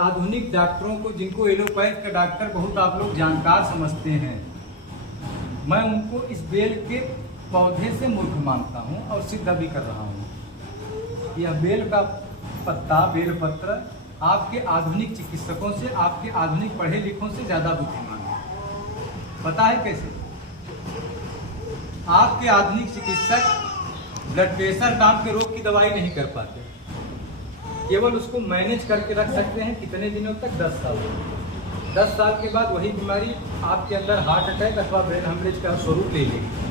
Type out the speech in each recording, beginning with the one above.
आधुनिक डॉक्टरों को, जिनको एलोपैथ का डॉक्टर बहुत आप लोग जानकार समझते हैं, मैं उनको इस बेल के पौधे से मूर्ख मानता हूँ और सिद्ध भी कर रहा हूँ। यह बेल का पत्ता, बेल पत्र आपके आधुनिक चिकित्सकों से, आपके आधुनिक पढ़े लिखों से ज़्यादा बुद्धिमान है। पता है कैसे? आपके आधुनिक चिकित्सक ब्लड प्रेशर नाम के रोग की दवाई नहीं कर पाते, केवल उसको मैनेज करके रख सकते हैं। कितने दिनों तक? 10 साल। 10 साल के बाद वही बीमारी आपके अंदर हार्ट अटैक अथवा ब्रेन हेमरेज का स्वरूप ले लेगी।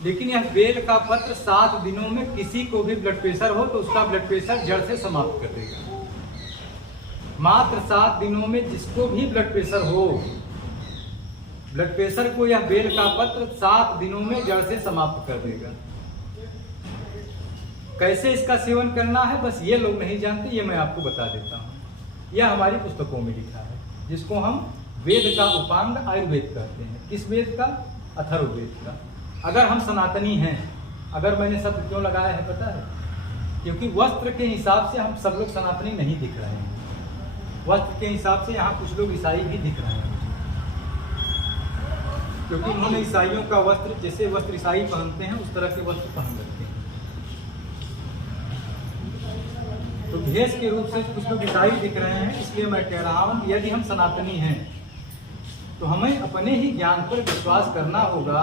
लेकिन यह बेल का पत्र 7 दिनों में किसी को भी ब्लड प्रेशर हो तो उसका ब्लड प्रेशर जड़ से समाप्त कर देगा। मात्र 7 दिनों में जिसको भी ब्लड प्रेशर हो, ब्लड प्रेशर को यह बेल का पत्र 7 दिनों में जड़ से समाप्त कर देगा। कैसे इसका सेवन करना है बस ये लोग नहीं जानते, ये मैं आपको बता देता हूँ। यह हमारी पुस्तकों में लिखा है, जिसको हम वेद का उपांग आयुर्वेद कहते हैं। किस वेद का? अथर्ववेद का। अगर हम सनातनी हैं, अगर मैंने शब्द क्यों लगाया है पता है? क्योंकि वस्त्र के हिसाब से हम सब लोग सनातनी नहीं दिख रहे हैं। वस्त्र के हिसाब से यहाँ कुछ लोग ईसाई भी दिख रहे हैं, क्योंकि उन्होंने ईसाइयों का वस्त्र, जैसे वस्त्र ईसाई पहनते हैं उस तरह के वस्त्र पहन रखे हैं। तो भेष के रूप से कुछ लोग ईसाई दिख रहे हैं। इसलिए मैं कह रहा हूँ यदि हम सनातनी हैं तो हमें अपने ही ज्ञान पर विश्वास करना होगा।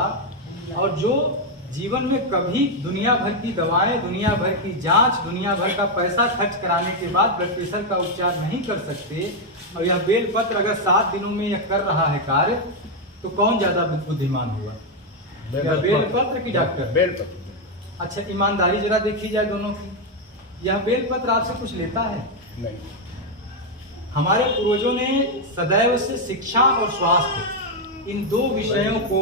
और जो जीवन में कभी दुनिया भर की दवाएं, दुनिया भर की जांच, दुनिया भर का पैसा खर्च कराने के बाद ब्लड प्रेशर का उपचार नहीं कर सकते, और यह बेल पत्र अगर 7 दिनों में यह कर रहा है कार्य, तो कौन ज्यादा बुद्धिमान हुआ? बेल पत्र की डॉक्टर? बेल पत्र। अच्छा, ईमानदारी जरा देखी जाए दोनों की। यह बेल पत्र आपसे कुछ लेता है? नहीं। हमारे पूर्वजों ने सदैव से शिक्षा और स्वास्थ्य, इन 2 विषयों को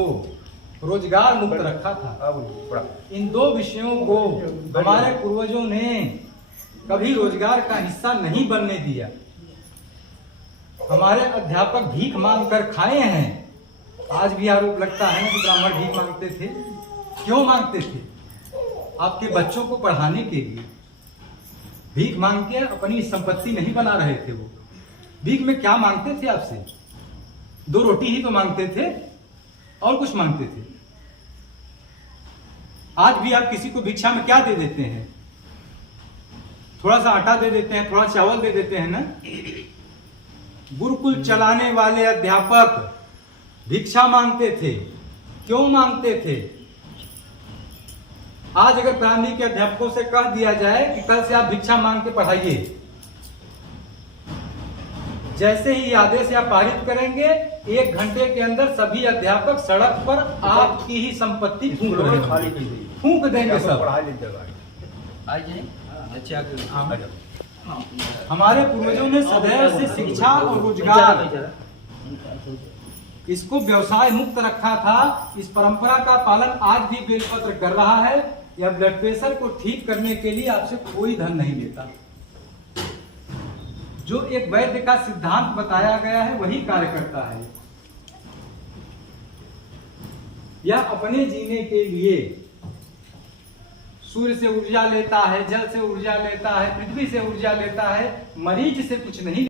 रोजगार मुक्त रखा था। इन 2 विषयों को हमारे पूर्वजों ने कभी रोजगार का हिस्सा नहीं बनने दिया। हमारे अध्यापक भीख मांग कर खाए हैं। आज भी आरोप लगता है कि ब्राह्मण भीख मांगते थे। क्यों मांगते थे? आपके बच्चों को पढ़ाने के लिए। भीख मांग के अपनी संपत्ति नहीं बना रहे थे। वो भीख में क्या मांगते थे आपसे? 2 रोटी ही तो मांगते थे, और कुछ मांगते थे? आज भी आप किसी को भिक्षा में क्या दे देते हैं? थोड़ा सा आटा दे देते हैं, थोड़ा चावल दे देते हैं ना। गुरुकुल चलाने वाले अध्यापक भिक्षा मांगते थे। क्यों मांगते थे? आज अगर प्राइमरी के अध्यापकों से कह दिया जाए कि कल से आप भिक्षा मांग के पढ़ाइए, जैसे ही आदेश या पारित करेंगे 1 घंटे के अंदर सभी अध्यापक सड़क पर आपकी ही संपत्ति फूंक देंगे सब। हमारे पूर्वजों ने सदैव से शिक्षा और रोजगार, इसको व्यवसाय मुक्त रखा था। इस परंपरा का पालन आज भी बेलपत्र कर रहा है। यह ब्लड प्रेशर को ठीक करने के लिए आपसे कोई धन नहीं लेता। जो एक वैद्य का सिद्धांत बताया गया है वही कार्य करता है। यह अपने जीने के लिए सूर्य से ऊर्जा लेता है, जल से ऊर्जा लेता है, पृथ्वी से ऊर्जा लेता है, मरीज से कुछ नहीं